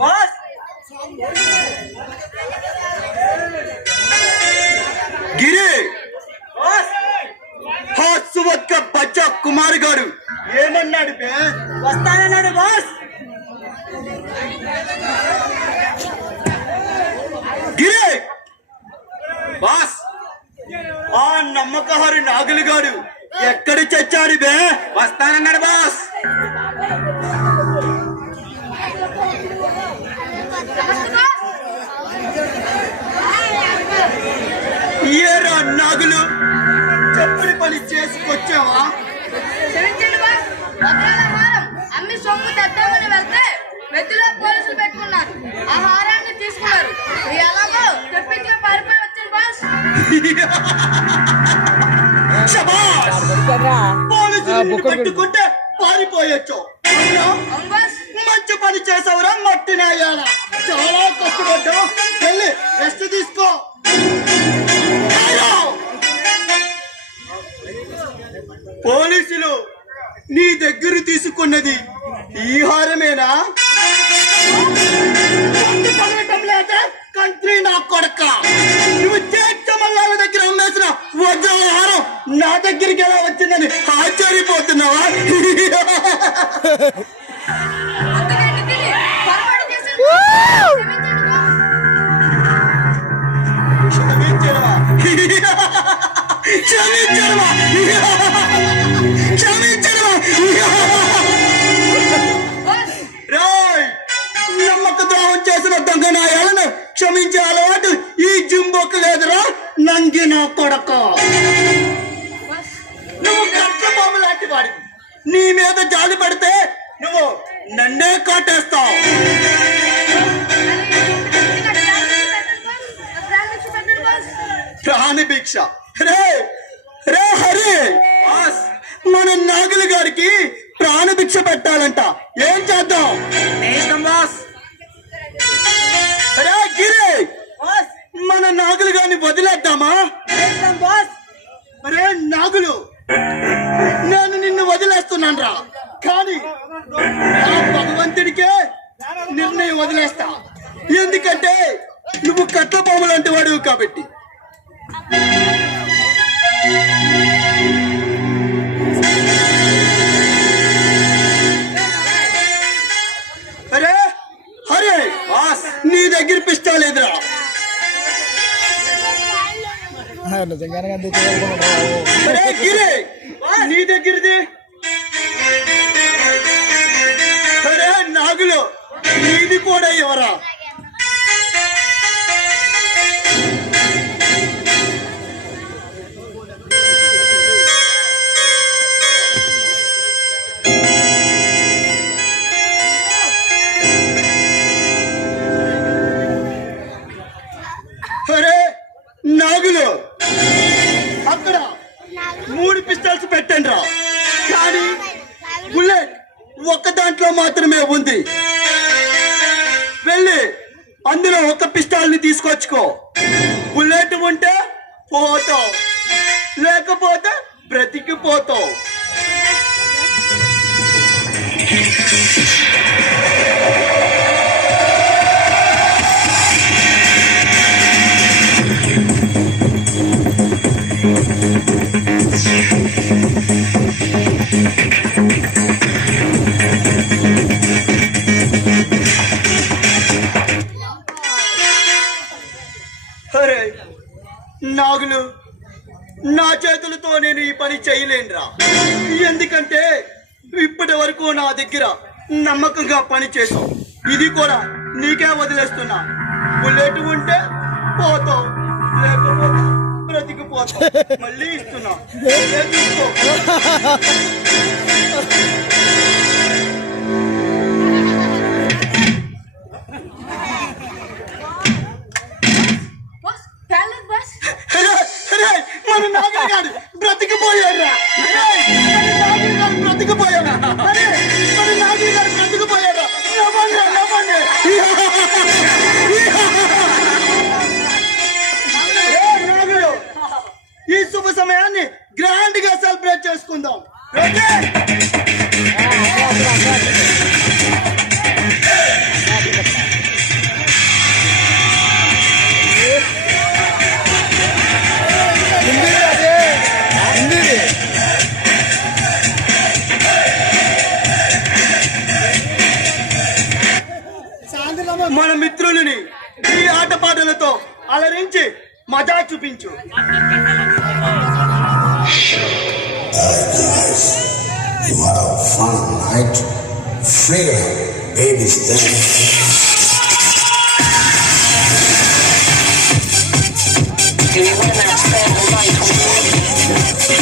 Boss గిరి boss సువత్ కా బచ్చా కుమార్ గారు ఏమన్నాడు బే? వస్తానన్నాడు బాస్. గిరి బాస్, ఆ నమ్మకహారి నాగులు గారు ఎక్కడి చచ్చాడు బే? వస్తానన్నాడు బాస్. ఏరా నాగులు, చెప్పని పని చేసుకొచ్చావా? క్షమించండి బాస్, వజ్రాల హారం అమ్మి సొమ్ము తెద్దామని వెళ్తే వెతిలో పోలీసులు పెట్టుకున్నారు. ఆ హారాన్ని తీసుకున్నారు. ఎలాగో తెప్పించి పారిపోయి వచ్చాను బాస్. శభాష్! పోలీసులు పెట్టుకుంటే పారిపోయొచ్చు. అవును బాస్. మంచి పని చేసావురా మట్టి నాయాల. చాలా కష్టపడ్డావు. వెళ్ళి రెస్ట్ తీసుకో. పోలీసులు నీ దగ్గర తీసుకున్నది ఈ హారమేనా? కంట్రీ నా కొడక, నువ్వు చేర్చమల్లాల దగ్గర అమ్మేసిన వజ్రాల హారం నా దగ్గరికి ఎలా వచ్చిందని ఆశ్చర్యపోతున్నావా? అంతకంటే తిని పొరపాటు చేశాను బాస్. క్షమించండి బాస్. క్షమించడమా? క్షమించడమా? బాస్ రాయ్, నమ్మక ద్రోహం చేసిన దొంగ నాయాలను క్షమించే అలవాటు ఈ జింబోకు లేదురా నంగి నా కొడక. బాస్ నువ్వు గట్ల బాబు లాంటి వాడి, నీ మీద జాలి పడితే నువ్వు నన్నే కాటేస్తావు. ప్రాణి భిక్ష రే రే హరి బాస్, మన నాగులు గారికి ప్రాణ భిక్ష పెట్టాలంట. ఏం చేద్దాం? నేస్తం బాస్. రే గిరి, బాస్ మన నాగులు గారిని వదిలేద్దామా? నేస్తం బాస్. అరే నాగులు, నేను నిన్ను వదిలేస్తున్నాను రా, కానీ ఆ భగవంతుడికే నిర్ణయం వదిలేస్తా. ఎందుకంటే నువ్వు కట్ల బొమ్మ లాంటి వాడివి కాబట్టి. అరే అరే బాస్, నీ దగ్గర పిస్టల్ లేదురా? అరే గిరి, నీ దగ్గరది? అరే నాగులు, నీది కూడా ఎవరా? అరే నాగులు, అక్కడ 3 పిస్టల్స్ పెట్టండి రా, కానీ బుల్లెట్ ఒక్క దాంట్లో మాత్రమే ఉంది. వెళ్ళి అందులో ఒక పిస్టాల్ ని తీసుకొచ్చుకో. బుల్లెట్ ఉంటే పోతావు, లేకపోతే బ్రతికిపోతావు. అరే నాగులు, నా చేతులతో నేను ఈ పని చేయలేనురా. ఎందుకంటే ఇప్పటి వరకు నా దగ్గర నమ్మకంగా పని చేసావు. ఇది కూడా నీకే వదిలేస్తున్నా. బుల్లెట్ ఉంటే పోతావు, లేకపోతే బ్రతికిపోతావు. మళ్ళీ ఇస్తున్నా, తీసుకో. Boss palace boss. మన నాగర్ గారు బ్రతికిపోయారా? బ్రతికిపోయారా? మన నాగర్ గారు బ్రతికిపోయారా? నాగులు, ఈ శుభ సమయాన్ని గ్రాండ్ గా సెలబ్రేట్ చేసుకుందాం. మన మిత్రులని ఈ ఆటపాటలతో అలరించి మజా చూపించు. You had a fun night. Freedom, baby's dead. Do you want to spend the night with me?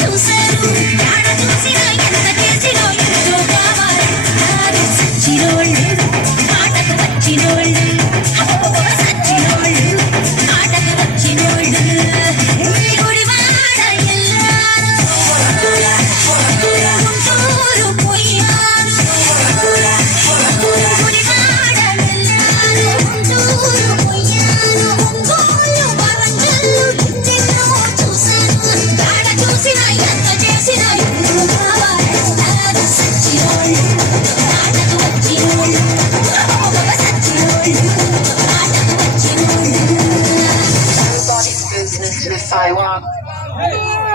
చూసారు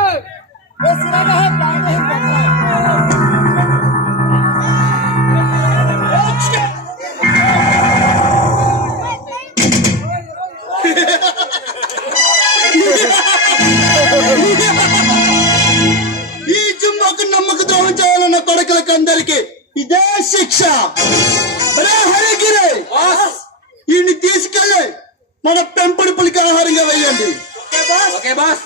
ఈ జిమ్మకు నమ్మక ద్రోహం చేయాలన్న కొడుకులకు అందరికి ఇదే శిక్ష. హరిగిరి ఈయన్ని తీసుకెళ్ళి మన పెంపుడు పులికి ఆహారంగా వేయండి. Okay boss.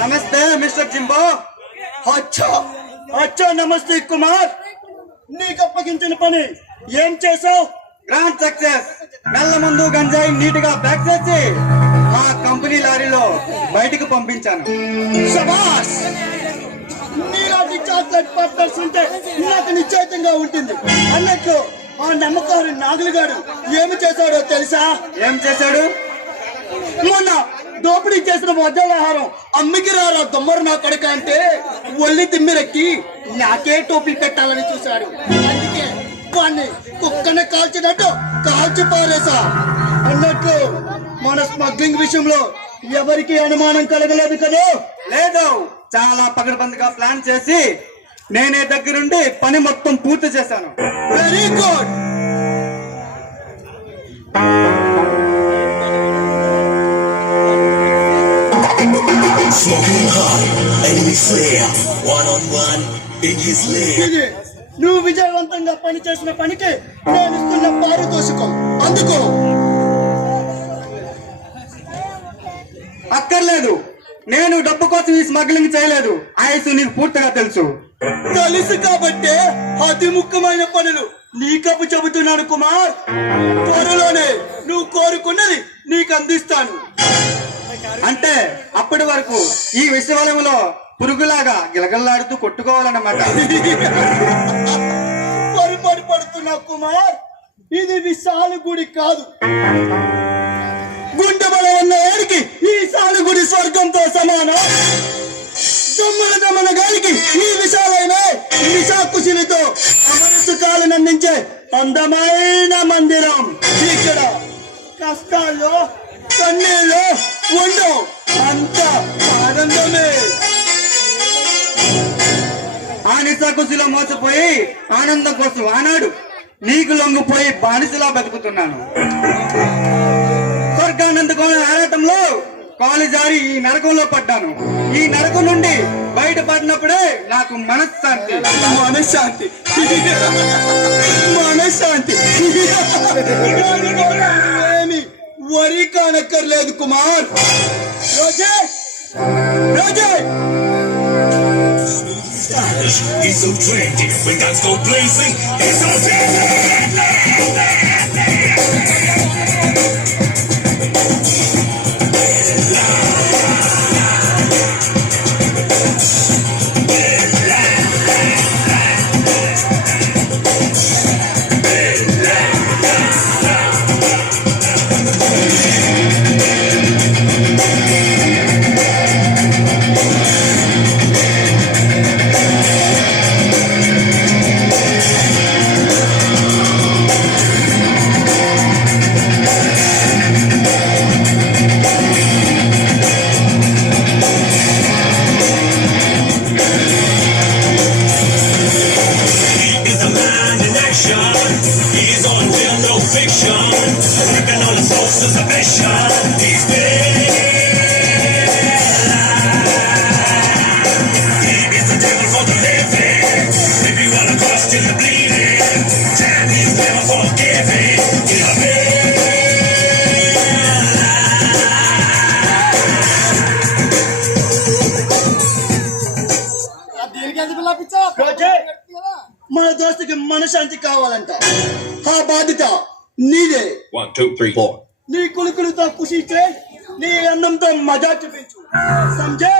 నమస్తే మిస్టర్ జింబో. అచ్చా అచ్చా, నమస్తే కుమార్. నీకు అప్పగించిన పని ఏం చేసావు? Grand success. నల్ల మందు గంజాయి నీట్ గా ప్యాక్ చేసి మా కంపెనీ లారీలో బయటకు పంపించాను. శబాష్. నీలాంటి చాక్లెట్ పార్ట్నర్స్ ఉంటే నాకు నిశ్చయితంగా ఉంటుంది. అన్నట్టు ఆ నమ్మకారు నాగులుగాడు ఏమి చేశాడో తెలుసా? ఏం చేశాడు? మొన్న దోపిడీ చేసిన వజ్రాహారం అమ్మికి రారా దొమ్మరు నా కొడుక అంటే ఒళ్ళి తిమ్మిరెక్కి నాకే టోపీ పెట్టాలని చూశాడు. అందుకే వాణ్ణి కుక్కనే కాల్చినట్టు కాల్చి పారేసా. అన్నట్లు మన స్మగ్లింగ్ విషయంలో ఎవరికి అనుమానం కలగలేదు కదా? లేదు, చాలా పగడబందిగా ప్లాన్ చేసి నేనే దగ్గరుండి పని మొత్తం పూర్తి చేశాను. Very good. Smoking hot, enemy slayer, one-on-one in his lair. ఇది నువ్వు విజయవంతంగా పని చేసిన పనికి నేను ఇస్తున్న పారితోషికం. అందుకో. అక్కర్లేదు, నేను డబ్బు కోసం ఈ స్మగ్లింగ్ చేయలేదు. ఆయుసు నీకు పూర్తిగా తెలుసు. తెలుసు కాబట్టే అతి ముఖ్యమైన పనులు నీకప్పు చెబుతున్నాను కుమార్. త్వరలోనే నువ్వు కోరుకున్నది నీకు అందిస్తాను. అంటే అప్పటి వరకు ఈ విశ్వవలయంలో పురుగులాగా గిలగల్లాడుతూ కొట్టుకోవాలన్నమాట. పొరపాటు పడుతున్నావు కుమార్. ఇది విశాల గుడి కాదు. గుండె బలం ఉన్న వాడికి ఈ సాలుగుడి స్వర్గంతో సమానం. దొమ్మల దమన గారికి ఈ విశాలైన విశాకుశిలితో అమర సుఖాలను అందించే అందమైన మందిరం. ఇక్కడ కష్టాల్లో కన్నీళ్ళు ఉండవు, అంత ఆనందమే. ఆనిసాకుశిలో మోసపోయి ఆనందం కోసం ఆనాడు నీకు లొంగిపోయి బానిసలా బతుకుతున్నాను. స్వర్గానందుకోని ఆరాటంలో కాలు జారి ఈ నరకంలో పడ్డాను. ఈ నరకం నుండి బయటపడినప్పుడే నాకు మనశ్శాంతి. మనశ్శాంతి మనశ్శాంతి ఏమి వరి కానక్కర్లేదు కుమార్. రోజే రోజే He's so trendy, when guns go blazing, he's so trendy. He's on real, no fiction. Ripping on the sources of vision. He's big. He is the devil for the living. If you wanna cross till you're bleeding, time he's never forgiving. He's big. రోజే మన దోస్తుకి మనశ్శాంతి కావాలంట. ఆ బాధ్యత నీదే. 1, 2, 3, 4. నీ కులుకులతో ఖుషి చేయి, నీ అందంతో మజా చూపించు. సంజే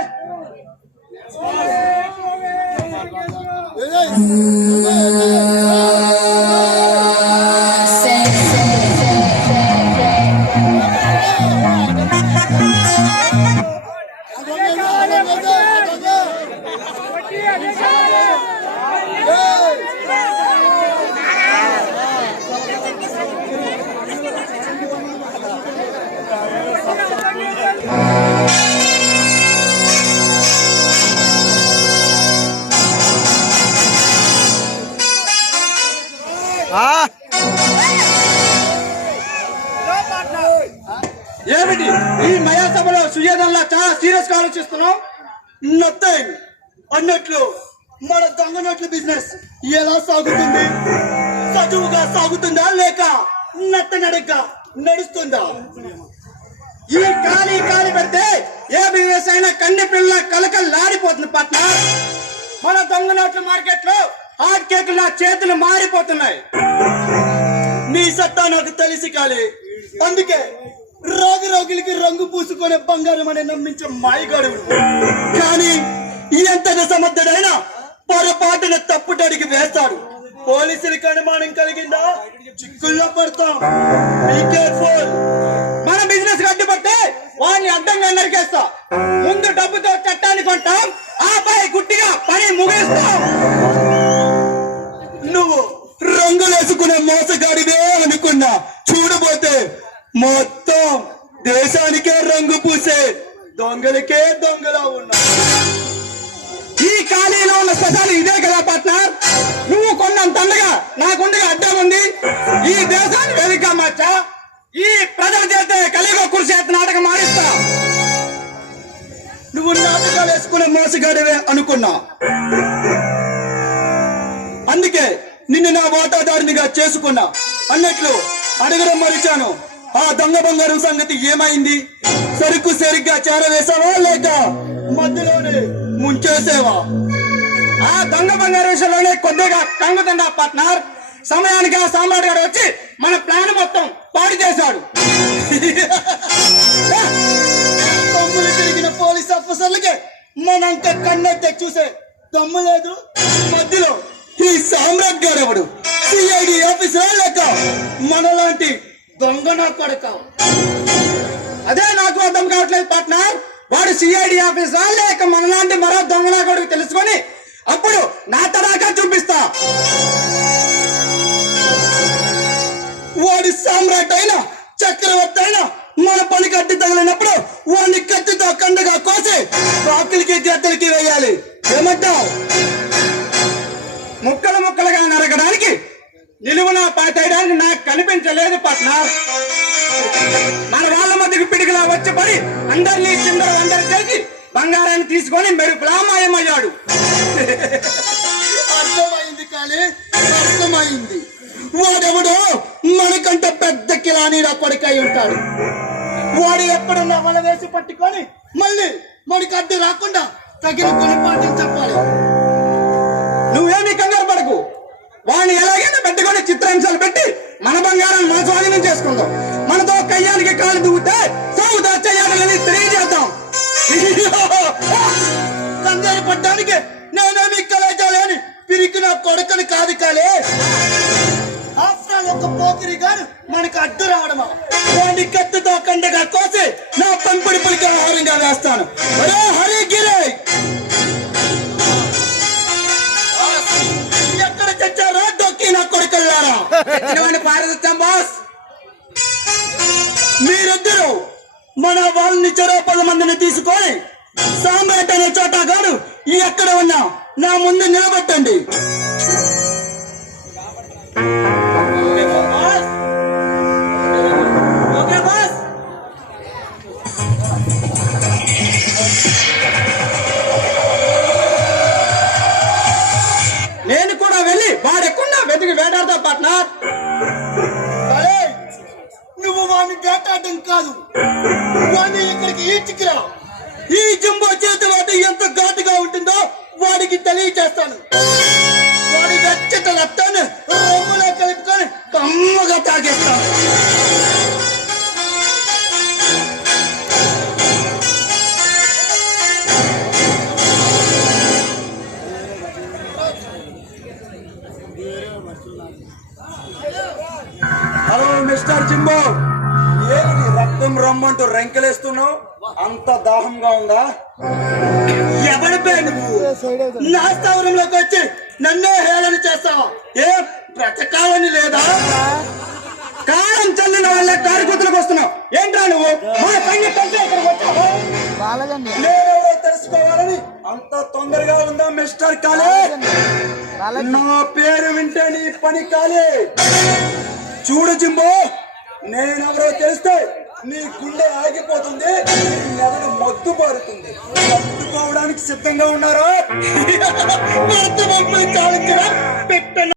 ఏమిటి ఈ మయాసభలో సుయోధనలా చాలా సీరియస్ గా ఆలోచిస్తున్నావు? నథింగ్ అన్నట్లు మన దొంగ నోట్ల బిజినెస్ ఎలా సాగుతుంది? సజువుగా సాగుతుందా లేక నత్తనడగ్గా నడుస్తుందా? ఈ ఖాళీ పెడితే ఏ బిజినెస్ అయినా కన్నె పిల్ల కలకలాడిపోతుంది పార్ట్నర్. మన దొంగ నోట్ల మార్కెట్ లో హాట్ కేకులు నా చేతులు మారిపోతున్నాయి. నీ సత్తా నాకు తెలిసి కాలే, అందుకే రోగులకి రంగు పూసుకునే బంగారం అని నమ్మించే మాయగాడు. కానీ ఎంత సమర్థుడైనా పొరపాటున తప్పుటడికి వేస్తాడు. పోలీసులకి అనుమానం కలిగిందా చిక్కుల్లో పడతాం. Be careful. మన బిజినెస్ అడ్డుపడితే వాడిని అడ్డంగా నరికేస్తా. ముందు డబ్బుతో చట్టాన్ని కొంటాం, ఆపై గుట్టిగా పని ముగిస్తాం. నువ్వు రంగులేసుకునే మోసగాడివే అనుకున్నా, చూడబోతే మొత్తం దేశానికే రంగు పూసే దొంగలకే దొంగలా ఉన్నా. ఈ ఖాళీలో ఉన్న స్పెషల్ ఇదే కదా పార్ట్నర్. నువ్వు కొన్నంత అండగా నాకుండగా అడ్డం ఉంది. ఈ దేశాన్ని వేదిక మార్చా. ఈ ప్రజల చేతే కలిగో కుర్చేత నాటకం ఆడిస్తా. నువ్వు నాటకాలు వేసుకునే మోసగాడివే అనుకున్నా, అందుకే నిన్ను నా వాటాదారునిగా చేసుకున్నా. అన్నట్లు అడగడం మరిచాను, ఆ దొంగ బంగారం సంగతి ఏమైంది? సరుకు సరిగ్గా చేరవేసావా లేక మధ్యలోనే ముంచేసేవా? ఆ దొంగ బంగారు విషయంలోనే కొద్దిగా కంగుతుందా పార్ట్నర్. సమయానికి ఆ సామ్రాట్ గారు వచ్చి మన ప్లాన్ మొత్తం పాడు చేశాడు. తమ్ములు తిరిగిన పోలీస్ ఆఫీసర్లకి మనంక కన్నెత్తే చూసే దమ్ము లేదు. మధ్యలో ఈ సామ్రాట్ గారు ఎవడు? సిఐడి ఆఫీసర్ లేక మనలాంటి దొంగ నా కొడక? అదే నాకు అర్థం కావట్లేదు పార్ట్నర్. వాడు సిఐడి ఆఫీసా లేక మనలాంటి మరో దొంగ నా కొడుకు తెలుసుకొని అప్పుడు నా తడాకా చూపిస్తా. వాడి సామ్రాట్ అయినా చక్రవర్తి అయినా మన పనికి అడ్డు తగిలినప్పుడు వాడిని కత్తితో కండగా కోసి కాకులకి గద్దలకి వేయాలి. ఏమంటావు? ముక్కలు ముక్కలుగా నరకడానికి నిలువున పాతేయడానికి నాకు కనిపించలేదు పార్ట్నర్. మన వాళ్ళ మధ్యకి పిడికిలా వచ్చి పడి అందరినీ చిందర వందరు చేసి బంగారాన్ని తీసుకొని మెరుపులా మాయమయ్యాడు. అర్థమైంది కానీ అర్థమైంది. వాడెవడో మనకంటే పెద్ద కిలానీరా కొడుకై ఉంటాడు. వాడు ఎక్కడున్నా వల వేసి పట్టుకొని మళ్ళీ మనకి అడ్డు రాకుండా తగిన గుణపాఠం చెప్పాలి. నువ్వేమీ కంగారు పడకు. వాడిని ఎలాగైనా పెట్టుకొని చిత్రాంశాలు పెట్టి మన బంగారాన్ని మన స్వాధీనం చేసుకుందాం. మనతో కయ్యానికి కాలు దువ్వుతే సాగుతా చేయాలని తెలియజేద్దాం. కంగారు పడ్డానికి నేనేమి కలేజాలేని పిరికి నా కొడుకుని కాదు కాలే. ఆఫ్టర్ ఒక పోకిరి గారు మనకు అడ్డు రావడమా? వాడిని కత్తితో కండగా కోసి నా పంపిడి పులికి ఆహారంగా వేస్తాను. హరిగిరే ఎక్కడ చచ్చారో దొక్కి నా కొడుకులారా. పారదొచ్చాం బాస్. మీరిద్దరూ మన వాళ్ళని చెరో 10 మందిని తీసుకొని సామ్రాట్ అనే చోట గారు ఎక్కడ ఉన్నా నా ముందు నిలబెట్టండి. నేను కూడా వెళ్ళి వాడెక్కున్నా వెతికి వేటాడతా పార్ట్నర్. నువ్వు వాడిని వేటాడడం కాదు, వాడిని ఇక్కడికి ఈడ్చుకురా. ఈ జంబో చేతి వాటి ఎంత ఘాటుగా ఉంటుందో వాడికి తెలియచేస్తాను. వాడి వెచ్చట రక్తాన్ని రొమ్ములో కలుపుకొని కమ్మగా తాగేస్తాను. హలో మిస్టర్ జింబో, ఏమిటి రక్తం రమ్మంటూ రెంకలేస్తున్నావు? అంత దాహంగా ఉందా? ఎవడిపై నువ్వు నా స్థావరంలోకి వచ్చి నన్నే హేళన చేస్తావా? ఏ బ్రతకాలని లేదా? కారం చల్లిన వాళ్ళ కారు కూతులకు వస్తున్నావు ఏంట్రా నువ్వు? మా సంగతి రాలేదండి. నేనెవరో తెలుసుకోవాలని అంత తొందరగా ఉందా మిస్టర్ కాలే? నా పేరు వింటే నీ పని కాలే. చూడు జింబో, నేనెవరో తెలిస్తే నీ గుండె ఆగిపోతుంది, నీ మెదడు మొద్దు పారుతుంది. పట్టుకోవడానికి సిద్ధంగా ఉన్నారా?